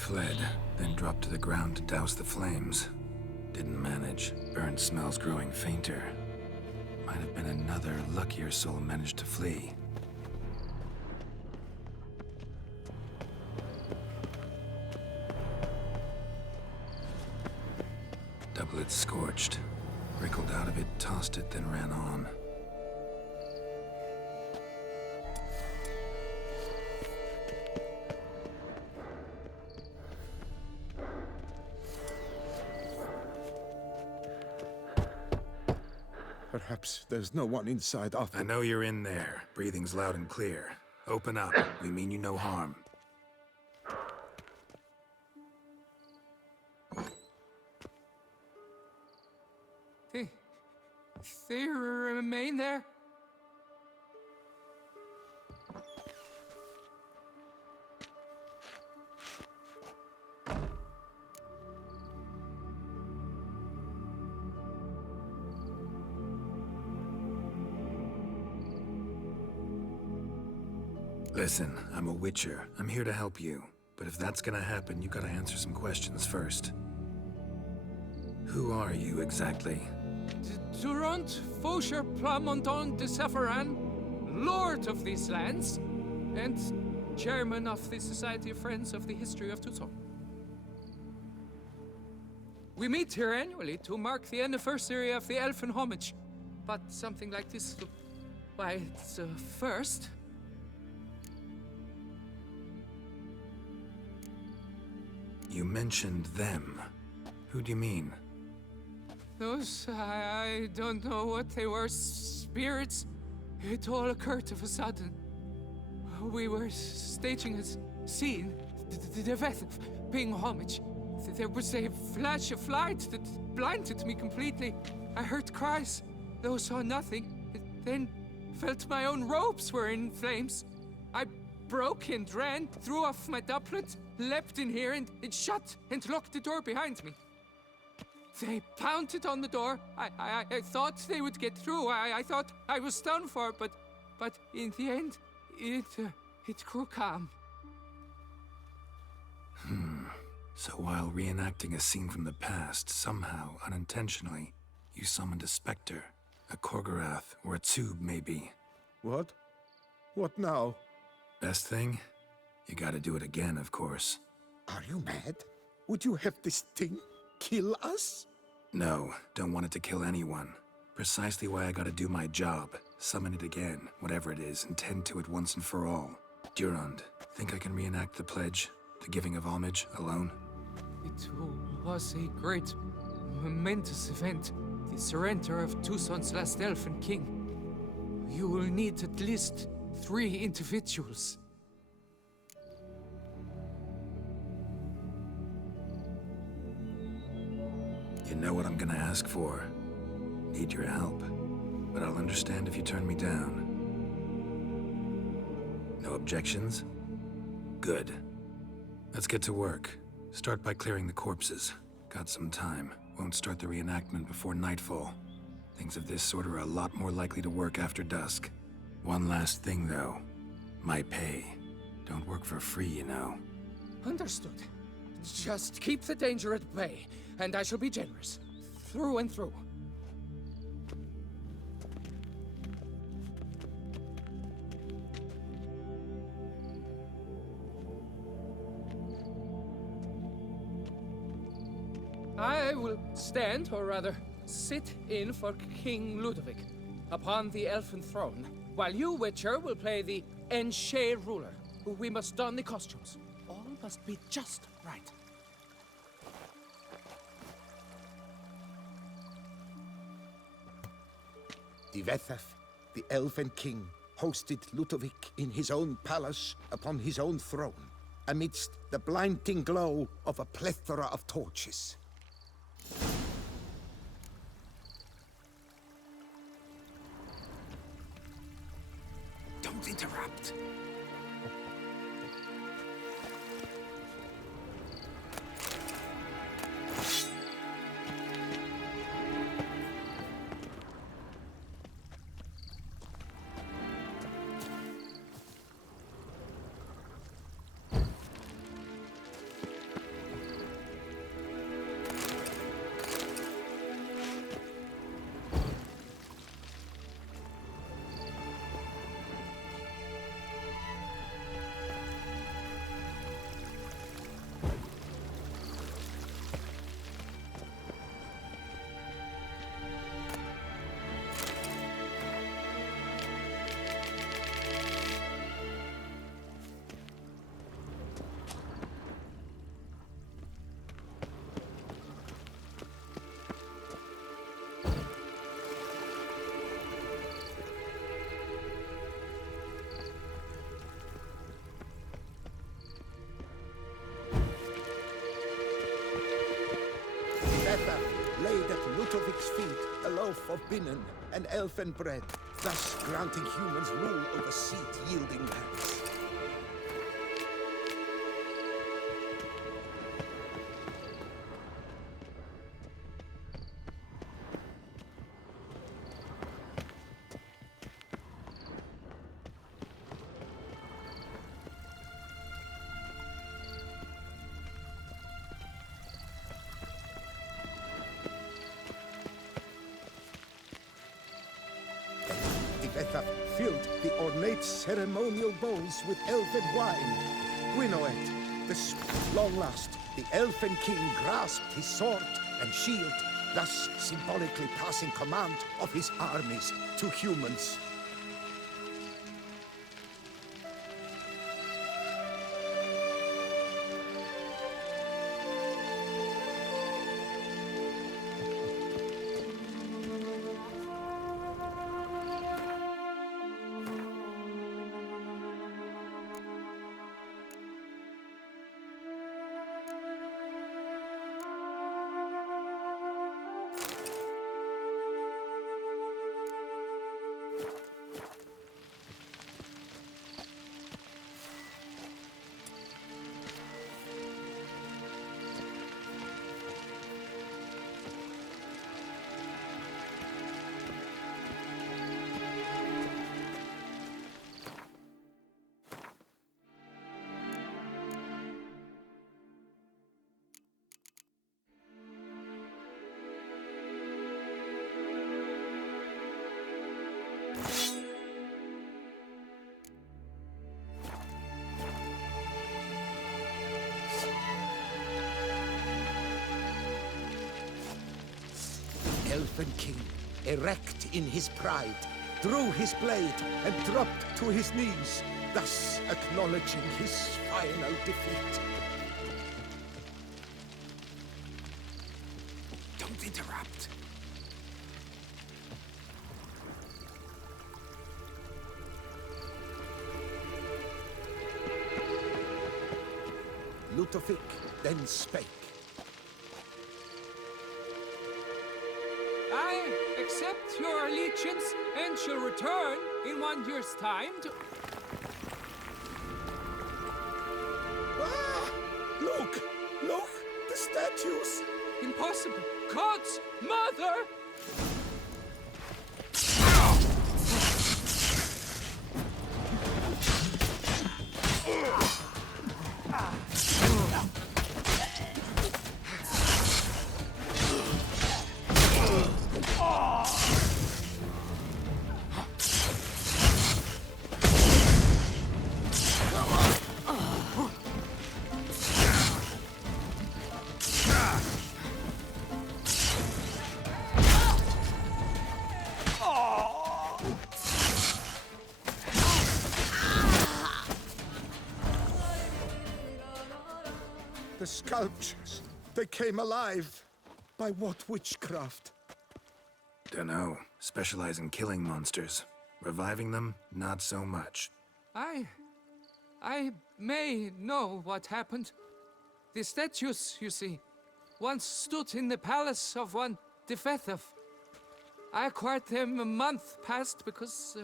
Fled, then dropped to the ground to douse the flames. Didn't manage. Burnt smells growing fainter. Might have been another luckier soul managed to flee. Doublet scorched. Wriggled out of it, tossed it, then ran on. Perhaps there's no one inside after... I know you're in there. Breathing's loud and clear. Open up. We mean you no harm. They remain there? Listen, I'm a witcher. I'm here to help you. But if that's gonna happen, you gotta answer some questions first. Who are you exactly? Durant Faucher Plamondon de Safaran, Lord of these lands, and Chairman of the Society of Friends of the History of Tucson. We meet here annually to mark the anniversary of the Elfin Homage, but something like this, why, it's a first. You mentioned them. Who do you mean? Those, I don't know what they were, spirits. It all occurred of a sudden. We were staging a scene, the death of paying homage. There was a flash of light that blinded me completely. I heard cries, though saw nothing. Then felt my own robes were in flames. I broke and ran, threw off my doublet, leapt in here and it shut and locked the door behind me. They pounded on the door. I thought they would get through. I thought I was done for, but in the end, it grew calm. So while reenacting a scene from the past, somehow, unintentionally, you summoned a specter, a Korgorath, or a tube, maybe. What? What now? Best thing? You gotta do it again, of course. Are you mad? Would you have this thing kill us? No, don't want it to kill anyone. Precisely why I gotta do my job. Summon it again, whatever it is, and tend to it once and for all. Durand, think I can reenact the pledge, the giving of homage, alone? It was a great, momentous event. The surrender of Tucson's last elfin king. You will need at least 3 individuals. You know what I'm gonna ask for. Need your help. But I'll understand if you turn me down. No objections? Good. Let's get to work. Start by clearing the corpses. Got some time. Won't start the reenactment before nightfall. Things of this sort are a lot more likely to work after dusk. One last thing, though. My pay. Don't work for free, you know. Understood. Just keep the danger at bay, and I shall be generous. Through and through. I will stand, or rather, sit in for King Ludovic, upon the elfin throne, while you, Witcher, will play the Enche ruler. We must don the costumes. All must be just right. Divethef, the Elven King, hosted Ludovic in his own palace upon his own throne, amidst the blinding glow of a plethora of torches. Don't interrupt. linen and elfin bread, thus granting humans rule over seed-yielding lands. Devethaf filled the ornate ceremonial bowls with elfin wine. Gwynnoed, long last, the elfin king grasped his sword and shield, thus symbolically passing command of his armies to humans. Elfin king, erect in his pride, drew his blade and dropped to his knees, thus acknowledging his final defeat. Don't interrupt. Ludovic then spake. I accept your allegiance and shall return in 1 year's time to... Ah! Look! Look! The statues! Impossible! God's mother! The sculptures, they came alive. By what witchcraft? Dunno. Specialize in killing monsters. Reviving them, not so much. I may know what happened. The statues, you see, once stood in the palace of one Devethaf. I acquired them a month past because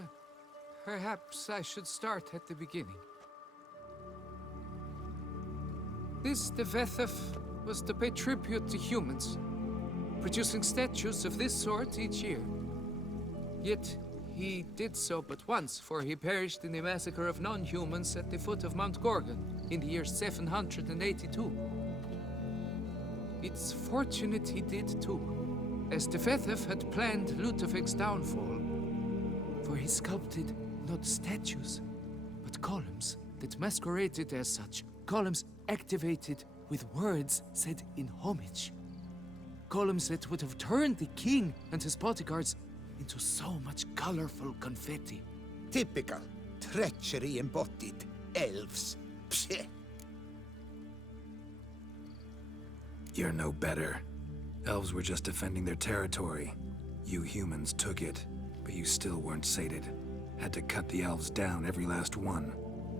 perhaps I should start at the beginning. This Devethaf was to pay tribute to humans, producing statues of this sort each year. Yet he did so but once, for he perished in the massacre of non-humans at the foot of Mount Gorgon in the year 782. It's fortunate he did too, as Devethaf had planned Ludovic's downfall, for he sculpted not statues, but columns that masqueraded as such. Columns activated with words said in homage. Columns that would have turned the king and his bodyguards into so much colorful confetti. Typical. Treachery embodied. Elves. Psheh. You're no better. Elves were just defending their territory. You humans took it, but you still weren't sated. Had to cut the elves down, every last one.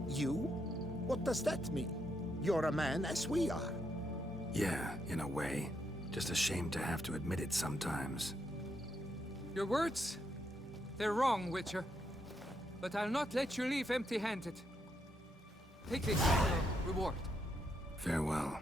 You? What does that mean? You're a man as we are. Yeah, in a way. Just ashamed to have to admit it sometimes. Your words, they're wrong, Witcher. But I'll not let you leave empty-handed. Take this as your reward. Farewell.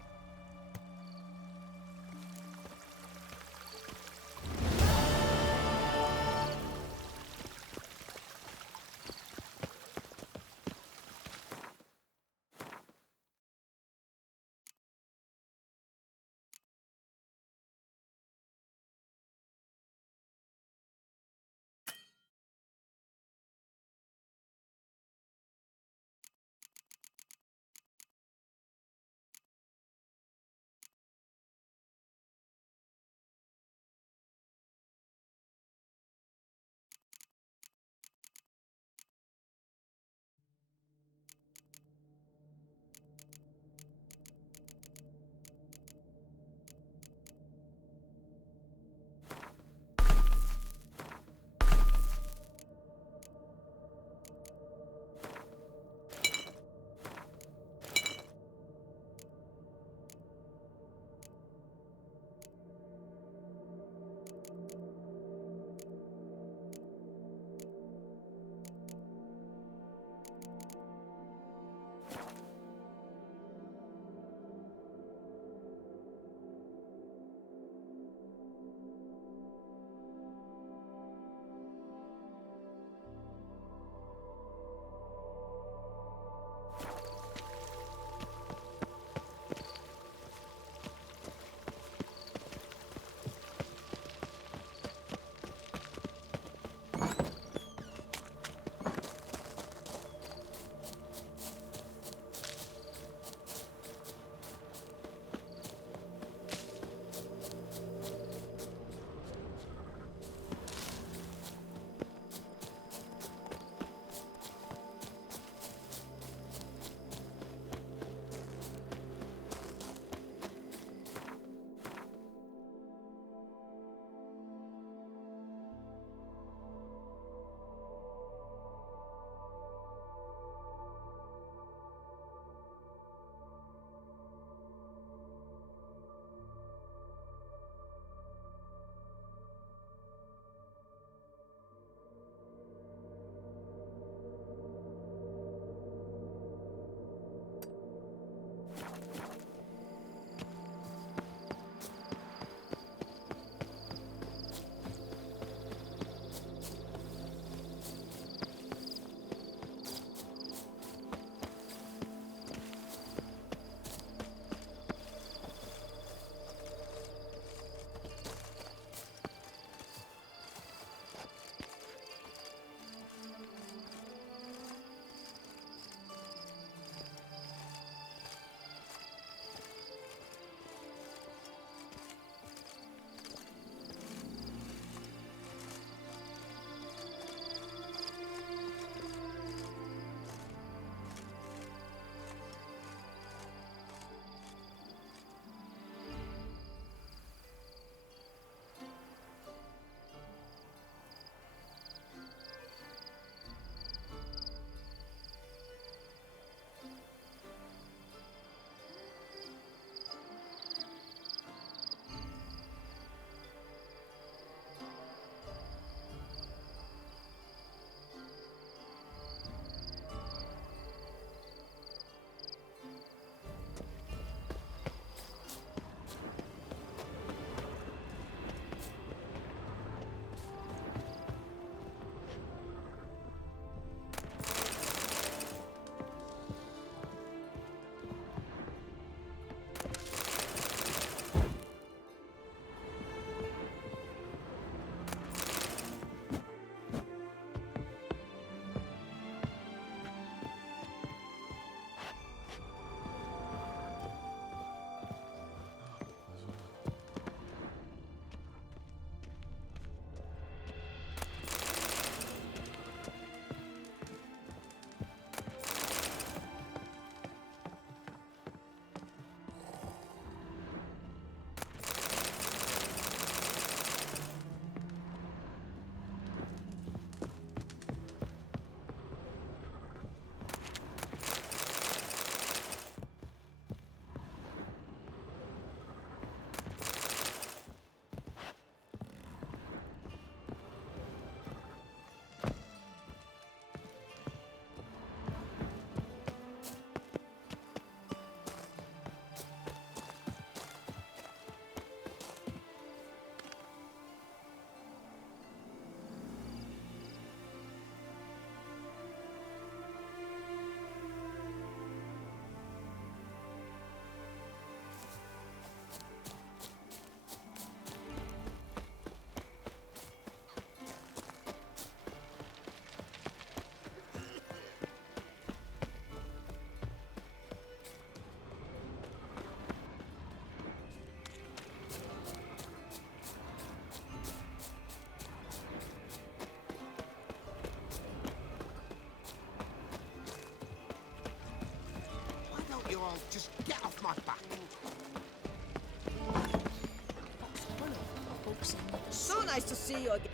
So nice to see you again.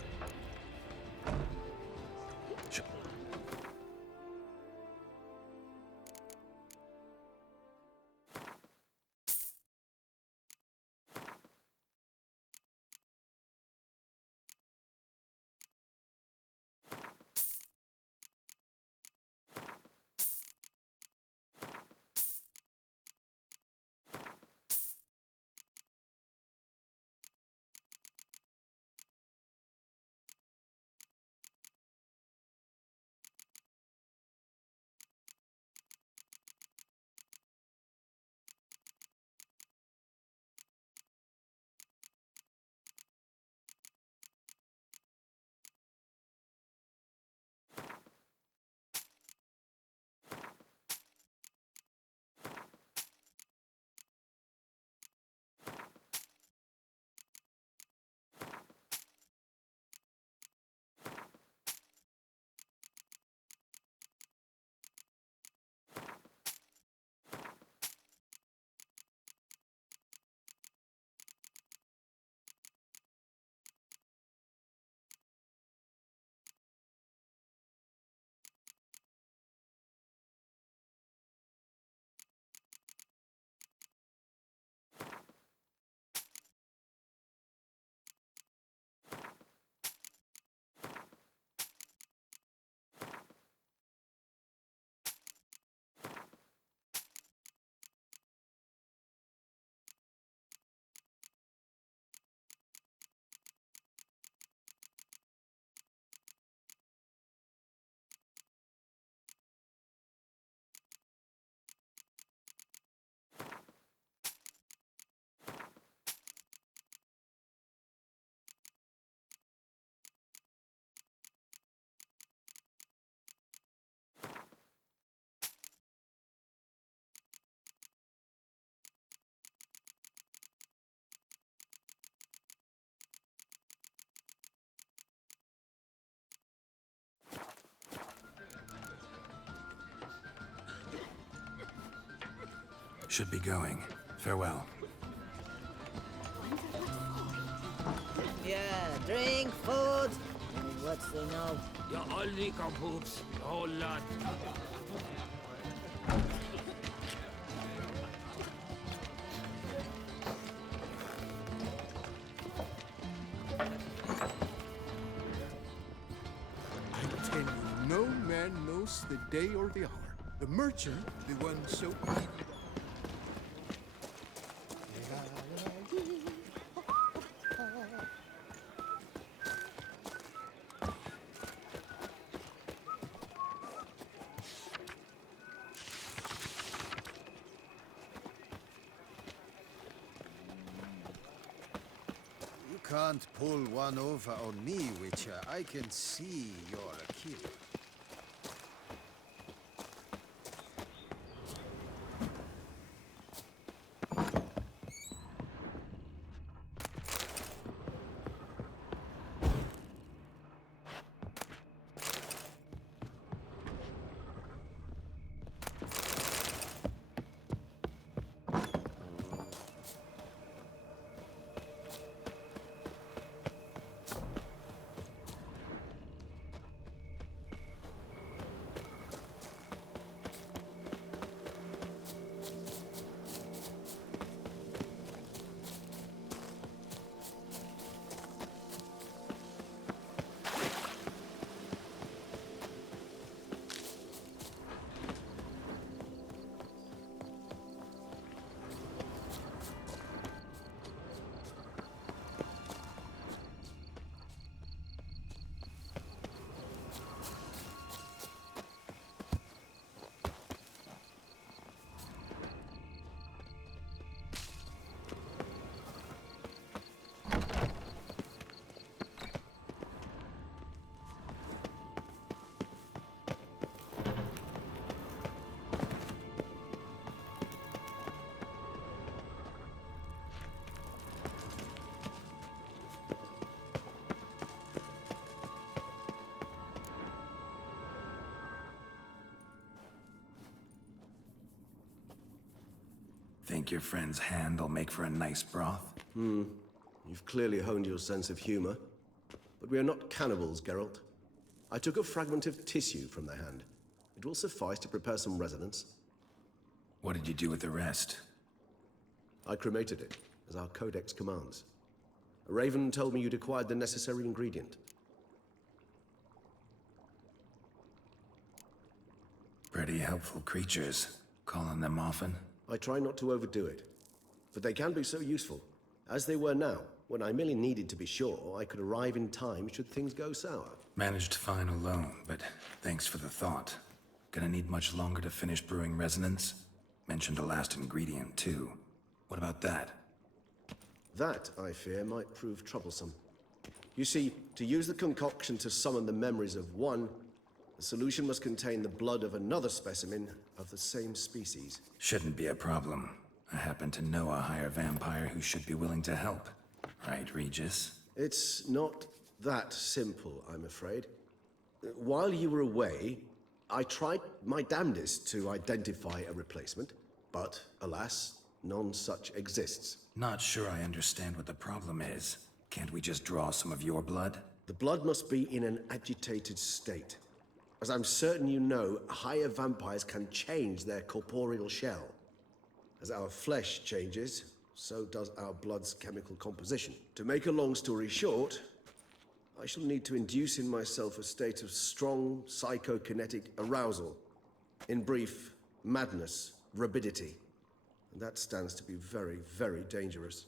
Should be going. Farewell. Yeah, drink, food, and what's they know. You all need poops, the whole lot. I tell you, no man knows the day or the hour. The merchant, the one so... You can't pull one over on me, Witcher. I can see you're a killer. Think your friend's hand'll make for a nice broth? You've clearly honed your sense of humor. But we are not cannibals, Geralt. I took a fragment of tissue from the hand. It will suffice to prepare some resonance. What did you do with the rest? I cremated it, as our codex commands. A raven told me you'd acquired the necessary ingredient. Pretty helpful creatures. Calling them often? I try not to overdo it, but they can be so useful, as they were now, when I merely needed to be sure I could arrive in time should things go sour. Managed fine alone, but thanks for the thought. Gonna need much longer to finish brewing resonance? Mentioned a last ingredient, too. What about that? That, I fear, might prove troublesome. You see, to use the concoction to summon the memories of one, the solution must contain the blood of another specimen of the same species. Shouldn't be a problem. I happen to know a higher vampire who should be willing to help. Right, Regis? It's not that simple, I'm afraid. While you were away, I tried my damnedest to identify a replacement, but alas, none such exists. Not sure I understand what the problem is. Can't we just draw some of your blood? The blood must be in an agitated state. As I'm certain you know, higher vampires can change their corporeal shell. As our flesh changes, so does our blood's chemical composition. To make a long story short, I shall need to induce in myself a state of strong psychokinetic arousal. In brief, madness, rabidity. And that stands to be very, very dangerous.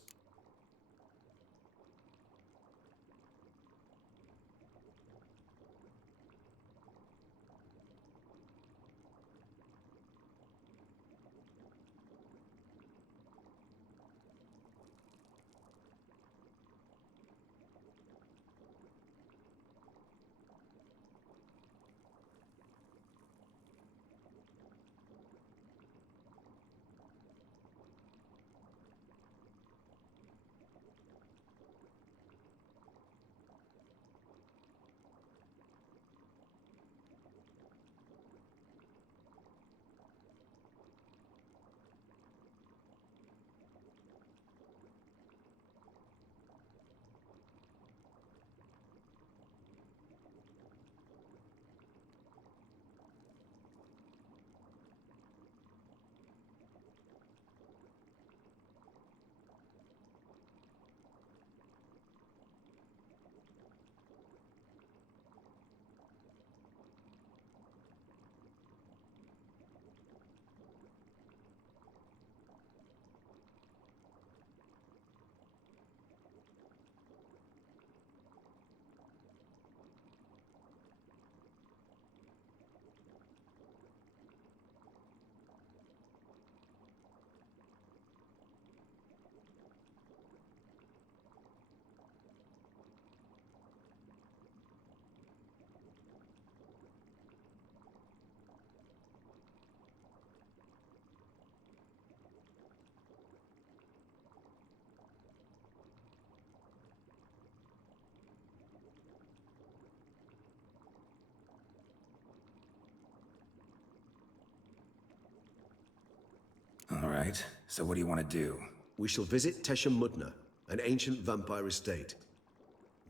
All right, so what do you want to do? We shall visit Tesha Mudna, an ancient vampire estate.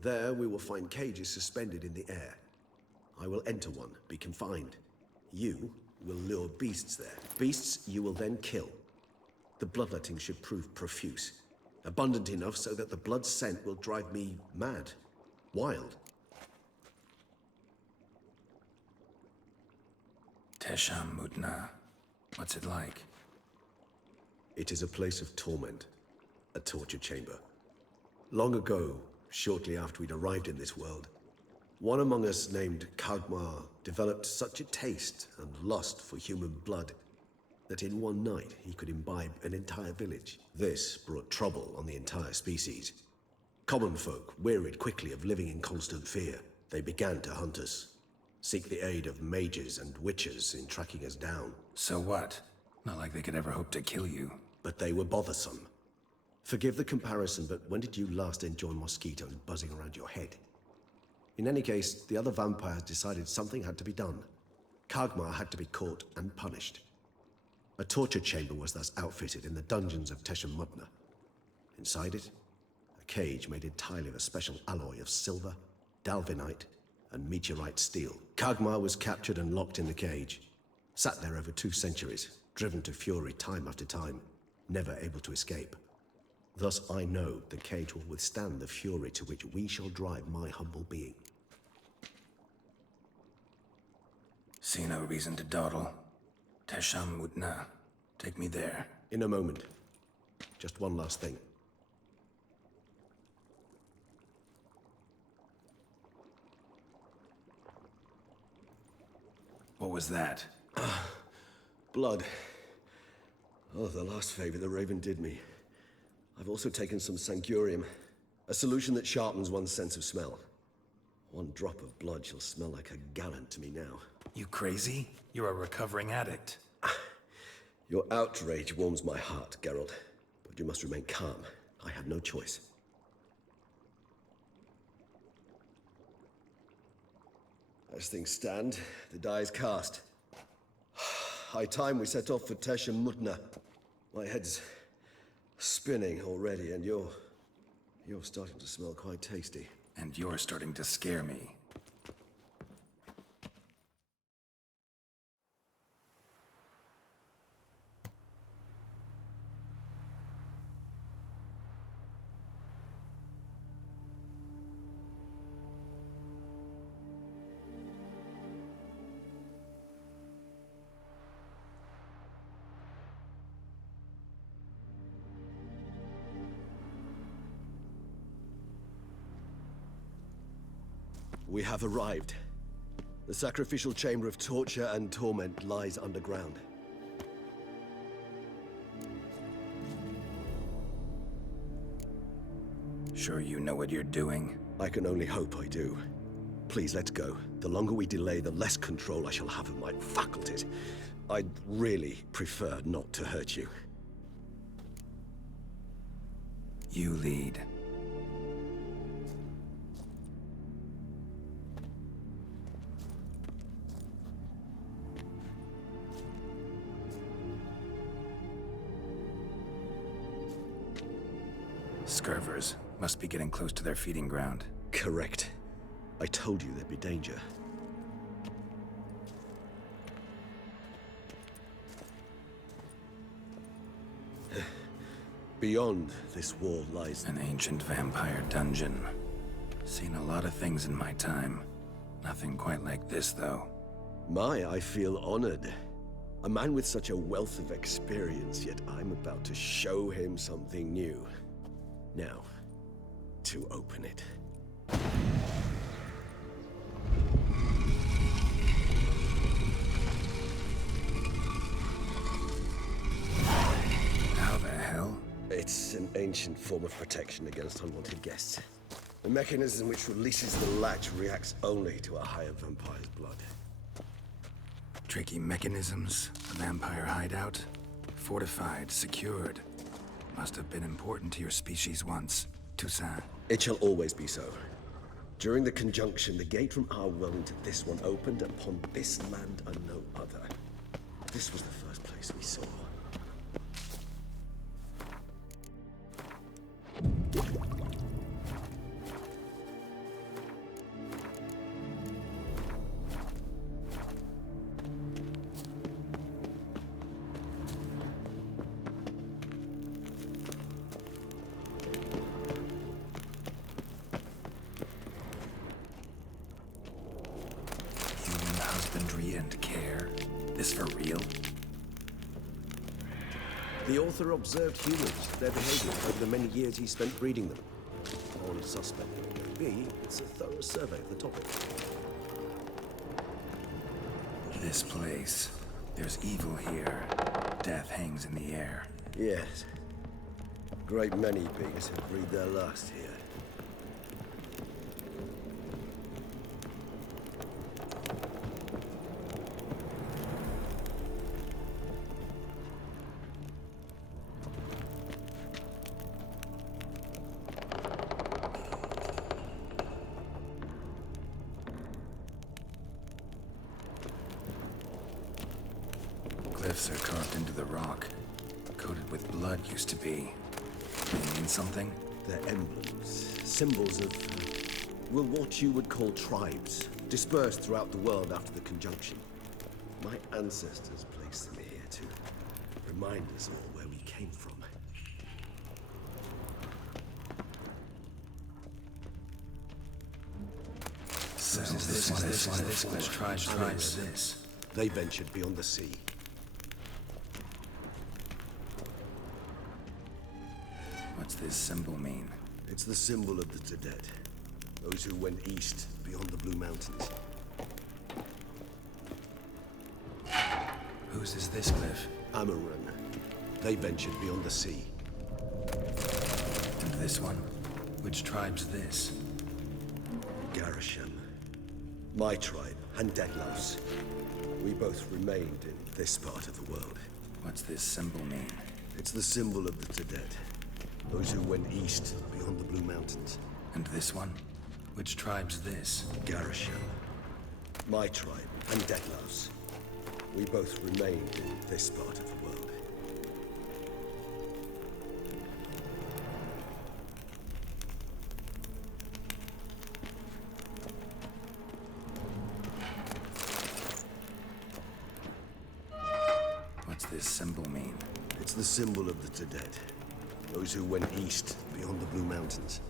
There we will find cages suspended in the air. I will enter one, be confined. You will lure beasts there. Beasts you will then kill. The bloodletting should prove profuse. Abundant enough so that the blood scent will drive me mad. Wild. Tesha Mudna. What's it like? It is a place of torment. A torture chamber. Long ago, shortly after we'd arrived in this world, one among us named Kagmar developed such a taste and lust for human blood that in one night he could imbibe an entire village. This brought trouble on the entire species. Common folk wearied quickly of living in constant fear. They began to hunt us, seek the aid of mages and witches in tracking us down. So what? Not like they could ever hope to kill you. But they were bothersome. Forgive the comparison, but when did you last enjoy mosquitoes buzzing around your head? In any case, the other vampires decided something had to be done. Kagmar had to be caught and punished. A torture chamber was thus outfitted in the dungeons of Teshemutna. Inside it, a cage made entirely of a special alloy of silver, dalvinite, and meteorite steel. Kagmar was captured and locked in the cage. Sat there over 2 centuries, driven to fury time after time, never able to escape. Thus I know the cage will withstand the fury to which we shall drive my humble being. See no reason to dawdle. Teshemutna. Take me there. In a moment. Just one last thing. What was that? Blood. Oh, the last favor the Raven did me. I've also taken some Sancurium, a solution that sharpens one's sense of smell. 1 drop of blood shall smell like a gallon to me now. You crazy? You're a recovering addict. Your outrage warms my heart, Geralt. But you must remain calm. I had no choice. As things stand, the die is cast. High time we set off for Teshemutna. My head's spinning already, and you're starting to smell quite tasty. And you're starting to scare me. We have arrived. The sacrificial chamber of torture and torment lies underground. Sure you know what you're doing? I can only hope I do. Please, let's go. The longer we delay, the less control I shall have of my faculties. I'd really prefer not to hurt you. You lead. Scurvers must be getting close to their feeding ground. Correct. I told you there'd be danger. Beyond this wall lies An ancient vampire dungeon. Seen a lot of things in my time. Nothing quite like this, though. I feel honored. A man with such a wealth of experience, yet I'm about to show him something new. Now, to open it. How the hell? It's an ancient form of protection against unwanted guests. The mechanism which releases the latch reacts only to a higher vampire's blood. Tricky mechanisms, a vampire hideout. Fortified, secured. Must have been important to your species once, Toussaint. It shall always be so. During the conjunction, the gate from our world into this one opened upon this land and no other. This was the first place we saw. Human husbandry and care. This for real? The author observed humans, their behavior, over the many years he spent breeding them. On suspect it may be, it's a thorough survey of the topic. This place. There's evil here. Death hangs in the air. Yes. A great many pigs have breathed their last here. glyphs are carved into the rock. Coated with blood used to be. They mean something? They're emblems, symbols of, well, what you would call tribes, dispersed throughout the world after the conjunction. My ancestors placed them here to remind us all where we came from. So this tribes this. They ventured beyond the sea. What's this symbol mean? It's the symbol of the Dead, those who went east beyond the Blue Mountains. Whose is this glyph? Amaran. They ventured beyond the sea. And this one? Which tribe's this? Garisham. My tribe, and Deadlouse. We both remained in this part of the world. What's this symbol mean? It's the symbol of the Dead, those who went east beyond the Blue Mountains. And this one? Which tribe's this? Garisham. My tribe, and Deadlouse. We both remained in this part of the world. What's this symbol mean? It's the symbol of the Dead, those who went east beyond the Blue Mountains.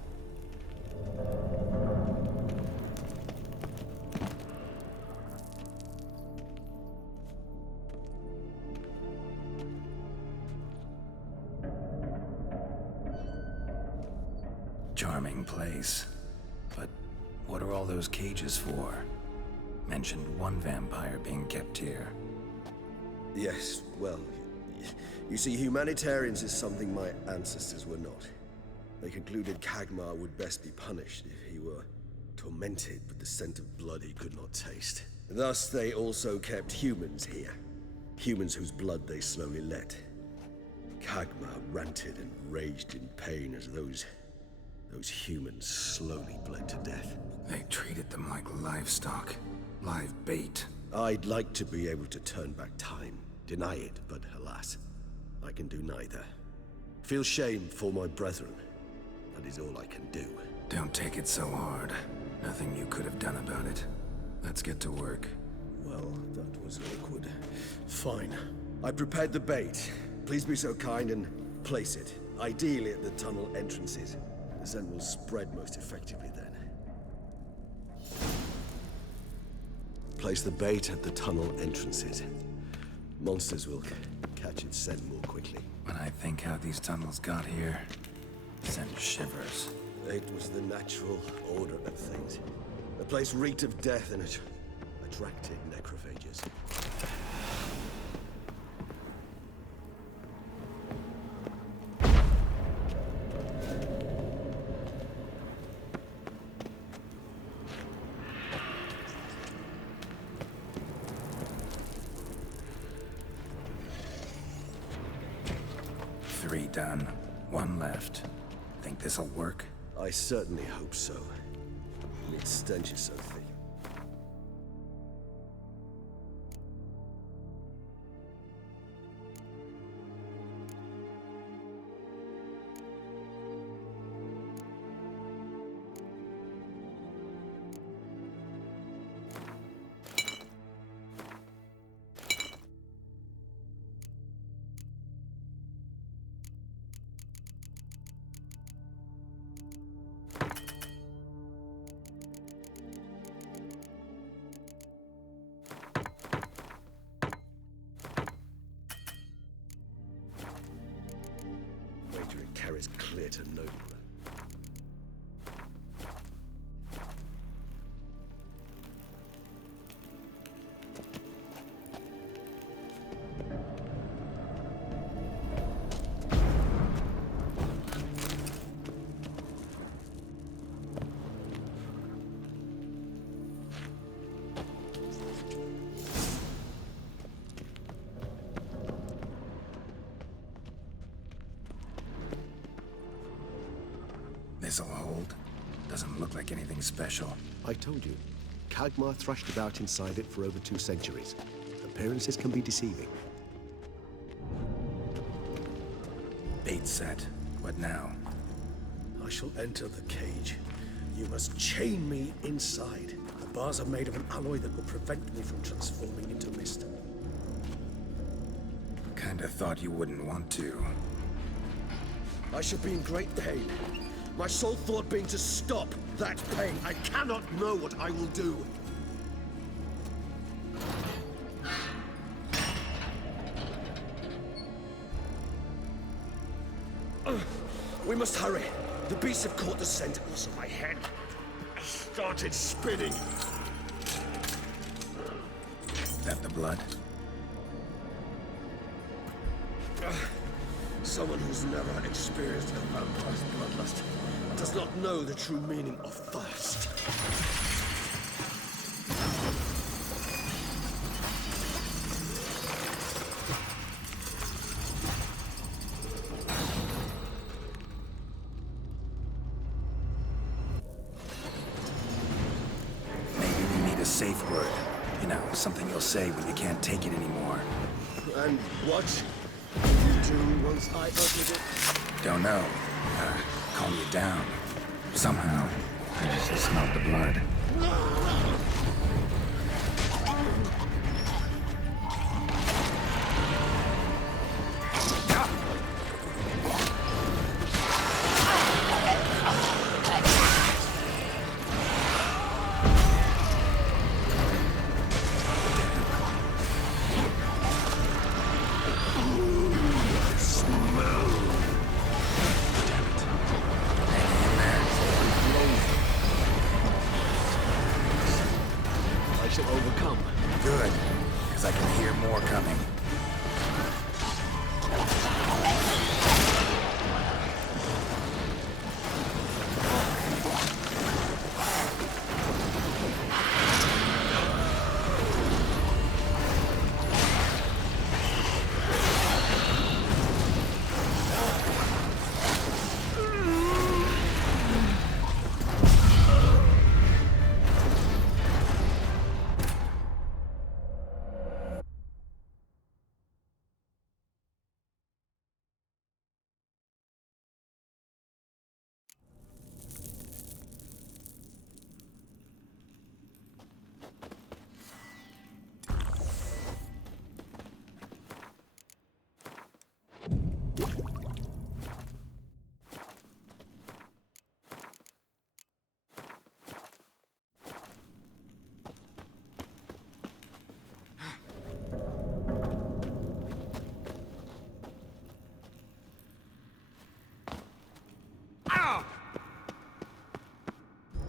Charming place. But what are all those cages for? Mentioned one vampire being kept here. Yes, well, you see, humanitarians is something my ancestors were not. They concluded Kagmar would best be punished if he were tormented with the scent of blood he could not taste. Thus, they also kept humans here. Humans whose blood they slowly let. Kagmar ranted and raged in pain as those humans slowly bled to death. They treated them like livestock. Live bait. I'd like to be able to turn back time, deny it, but alas, I can do neither. Feel shame for my brethren. That is all I can do. Don't take it so hard. Nothing you could have done about it. Let's get to work. Well, that was awkward. Fine. I prepared the bait. Please be so kind and place it, ideally at the tunnel entrances. The scent will spread most effectively then. Place the bait at the tunnel entrances. Monsters will catch its scent more quickly. When I think how these tunnels got here, send shivers. It was the natural order of things. The place reeked of death and it attracted necrophages. Three done. One left. Think this'll work? I certainly hope so. And its stench is so thick. Wager it carries clear to Noble. This'll hold. Doesn't look like anything special. I told you. Kagmar thrashed about inside it for over 2 centuries. Appearances can be deceiving. Bait set. What now? I shall enter the cage. You must chain me inside. The bars are made of an alloy that will prevent me from transforming into mist. Kinda thought you wouldn't want to. I shall be in great pain. My sole thought being to stop that pain. I cannot know what I will do. We must hurry. The beasts have caught the scent. Also, my head started spinning. That the blood? Someone who's never experienced a vampire's bloodlust does not know the true meaning of thirst. Maybe we need a safe word. You know, something you'll say when you can't take it anymore. And what did you do once I uttered it? Don't know. Calm you down. Somehow. I just smelled the blood. I shall overcome. Good, because I can hear more coming.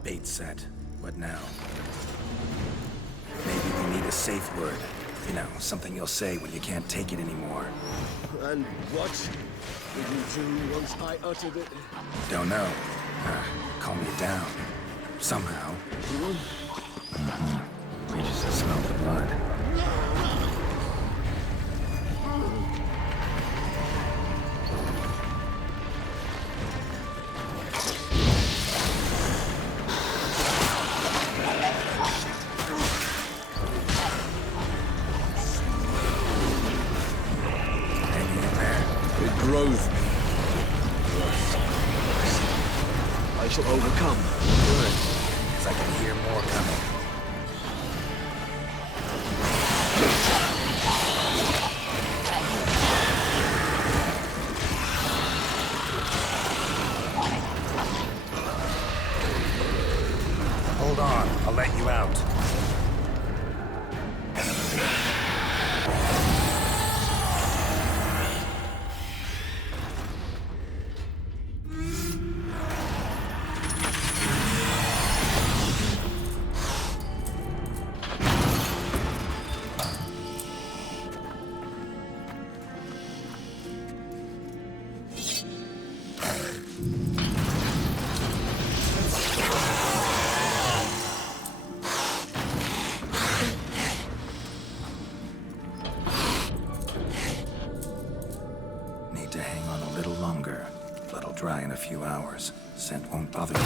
Bait set. What now? Maybe we need a safe word. You know, something you'll say when you can't take it anymore. And what did you do once I uttered it? Don't know. Calm you down. Somehow. We just smelled the blood. Growth. I shall overcome. Good, because I can hear more coming. Hold on, I'll let you out. Need to hang on a little longer. Blood'll dry in a few hours. Scent won't bother you.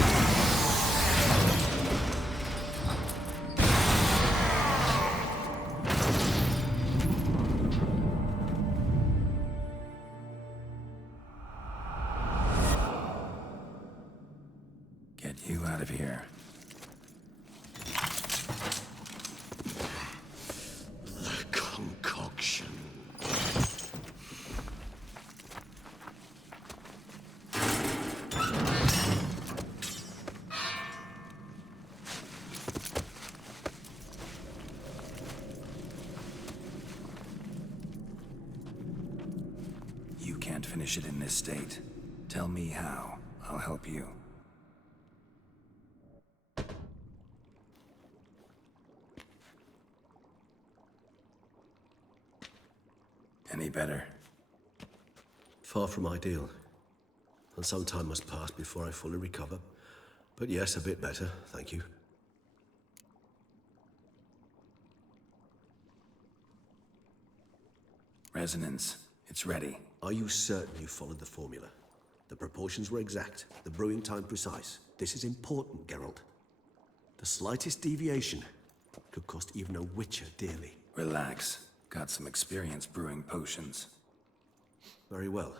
out of here. The concoction. You can't finish it in this state. Tell me how. I'll help you. Any better? Far from ideal. And some time must pass before I fully recover. But yes, a bit better, thank you. Resonance. It's ready. Are you certain you followed the formula? The proportions were exact, the brewing time precise. This is important, Geralt. The slightest deviation could cost even a Witcher dearly. Relax. Got some experience brewing potions. Very well.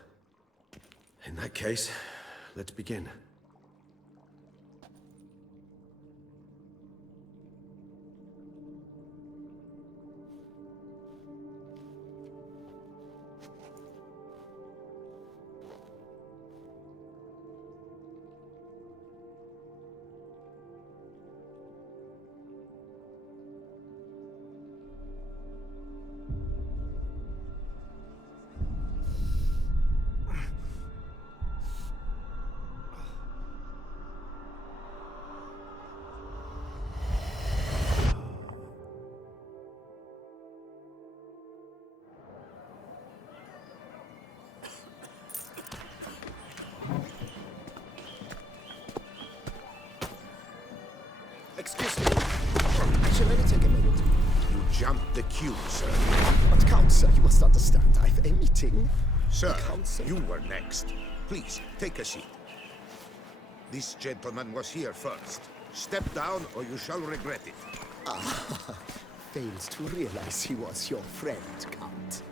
In that case, let's begin. Excuse me. Shall I take a minute? You jumped the queue, sir. But Count, sir, you must understand, I've a meeting. Sir, Counsel. you were next. Please, take a seat. This gentleman was here first. Step down or you shall regret it. Fails to realize he was your friend, Count.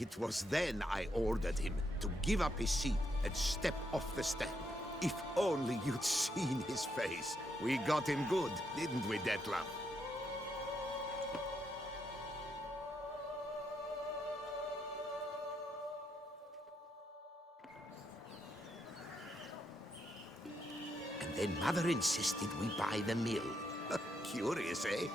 It was then I ordered him to give up his seat and step off the stand. If only you'd seen his face. We got him good, didn't we, Detlef? And then Mother insisted we buy the mill. Curious, eh?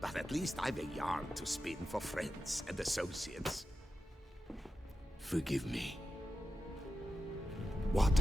But at least I've a yarn to spin for friends and associates. Forgive me. What?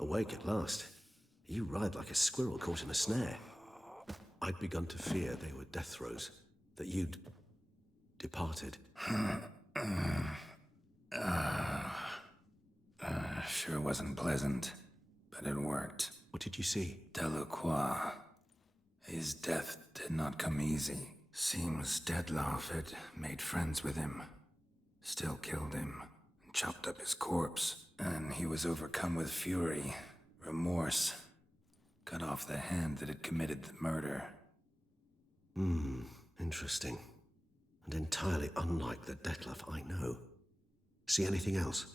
Awake at last. You ride like a squirrel caught in a snare. I'd begun to fear they were death throes, that you'd departed. Sure wasn't pleasant. but it worked. What did you see? Delacroix. His death did not come easy. Seems Dettlaff had made friends with him. Still killed him, and chopped up his corpse. And he was overcome with fury, remorse. Cut off the hand that had committed the murder. Interesting. And entirely unlike the Dettlaff I know. See anything else?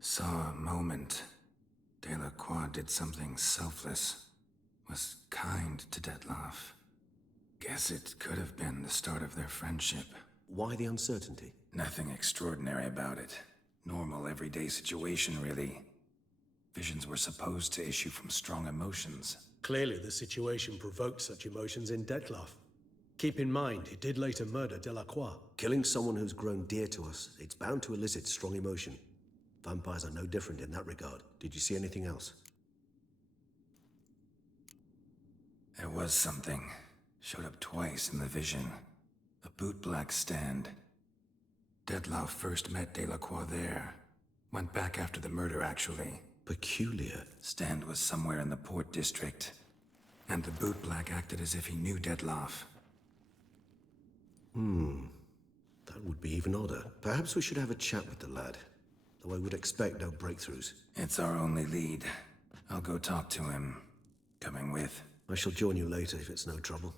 Saw a moment. Delacroix did something selfless. Was kind to Dettlaff. Guess it could have been the start of their friendship. Why the uncertainty? Nothing extraordinary about it. Normal, everyday situation, really. Visions were supposed to issue from strong emotions. Clearly, the situation provoked such emotions in Dettlaff. Keep in mind, he did later murder Delacroix. Killing someone who's grown dear to us, it's bound to elicit strong emotion. Vampires are no different in that regard. Did you see anything else? There was something. Showed up twice in the vision. A bootblack stand. Dettlaff first met Delacroix there. Went back after the murder, actually. Peculiar. Stand was somewhere in the Port District. And the bootblack acted as if he knew Dettlaff. That would be even odder. Perhaps we should have a chat with the lad. Though I would expect no breakthroughs. It's our only lead. I'll go talk to him. Coming with? I shall join you later if it's no trouble.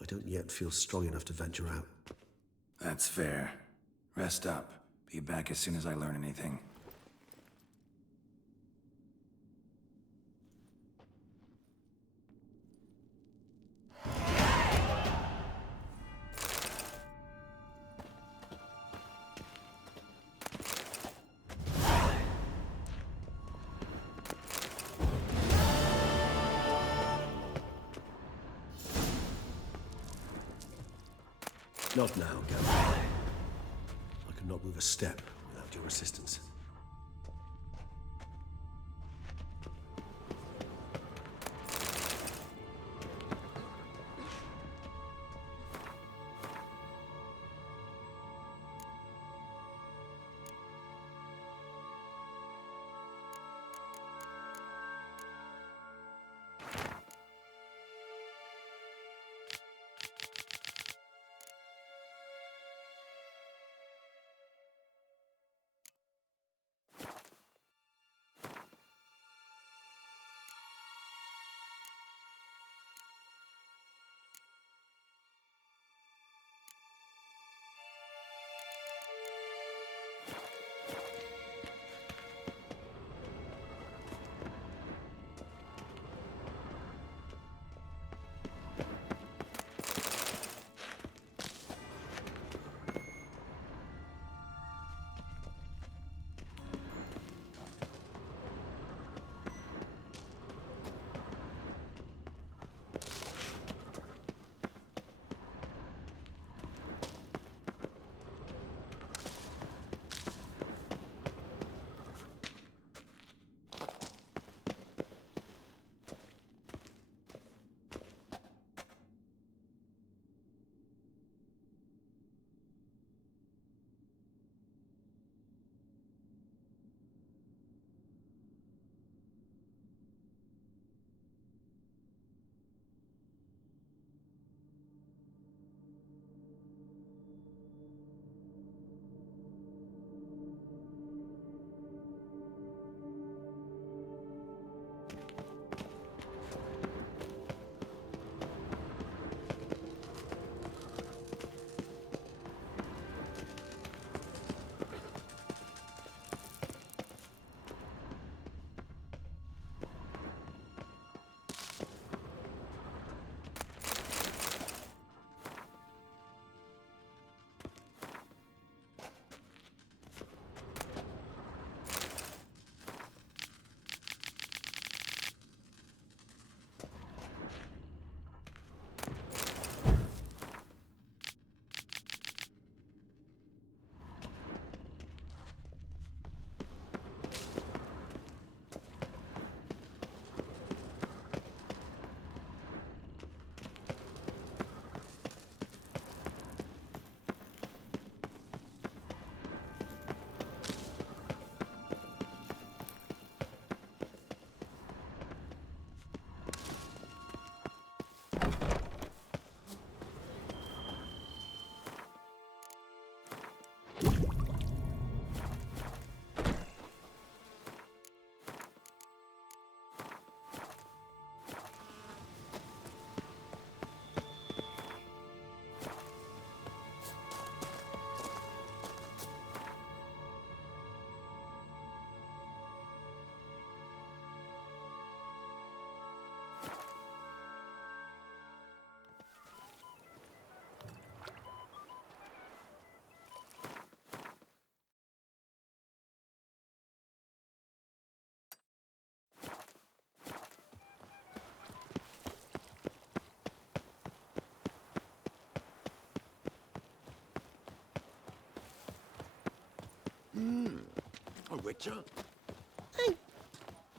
I don't yet feel strong enough to venture out. That's fair. Rest up. Be back as soon as I learn anything. Not now, Gavin. I could not move a step without your assistance.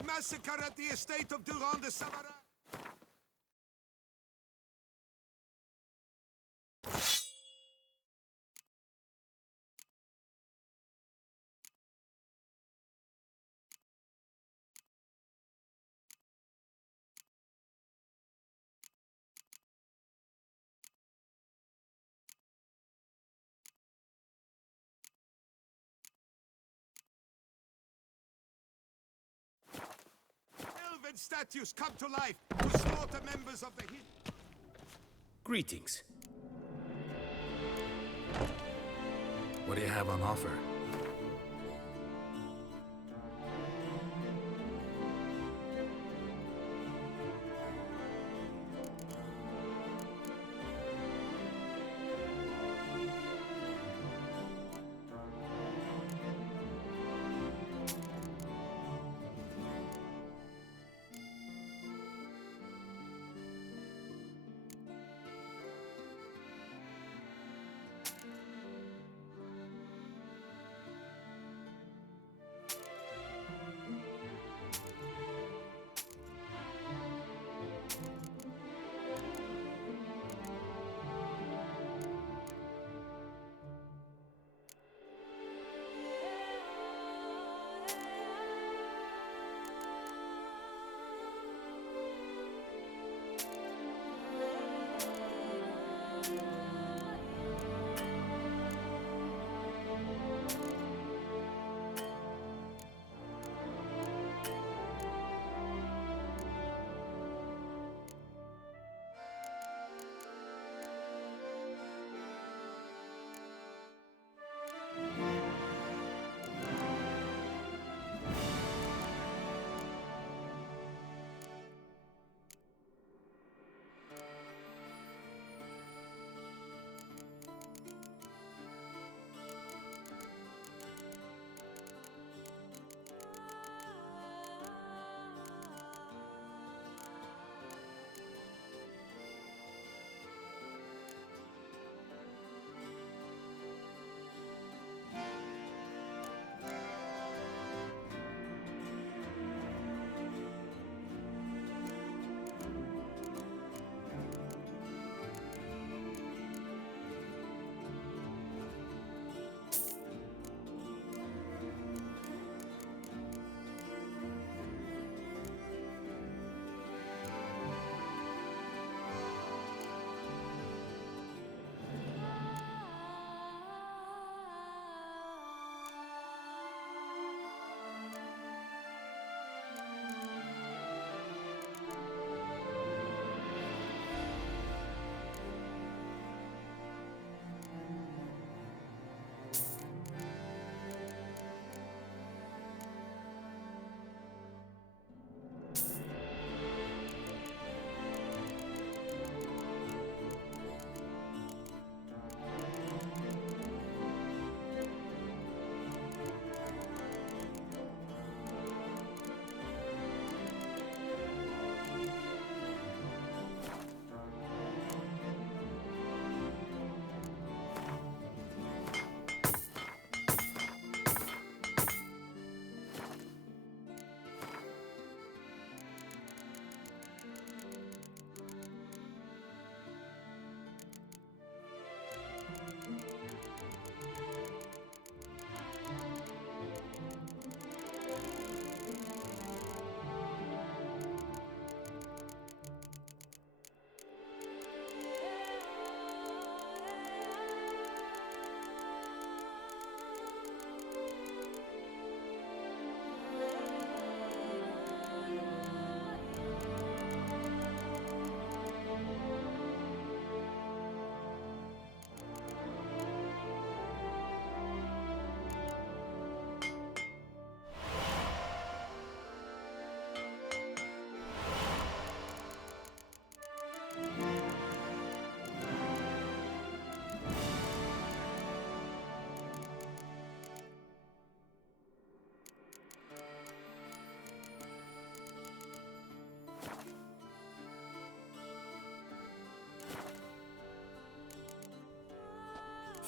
Massacre at the estate of Durand de Samarin. Elven statues come to life to slaughter members of the Hill. Greetings. What do you have on offer?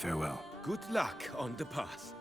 Farewell. Good luck on the path.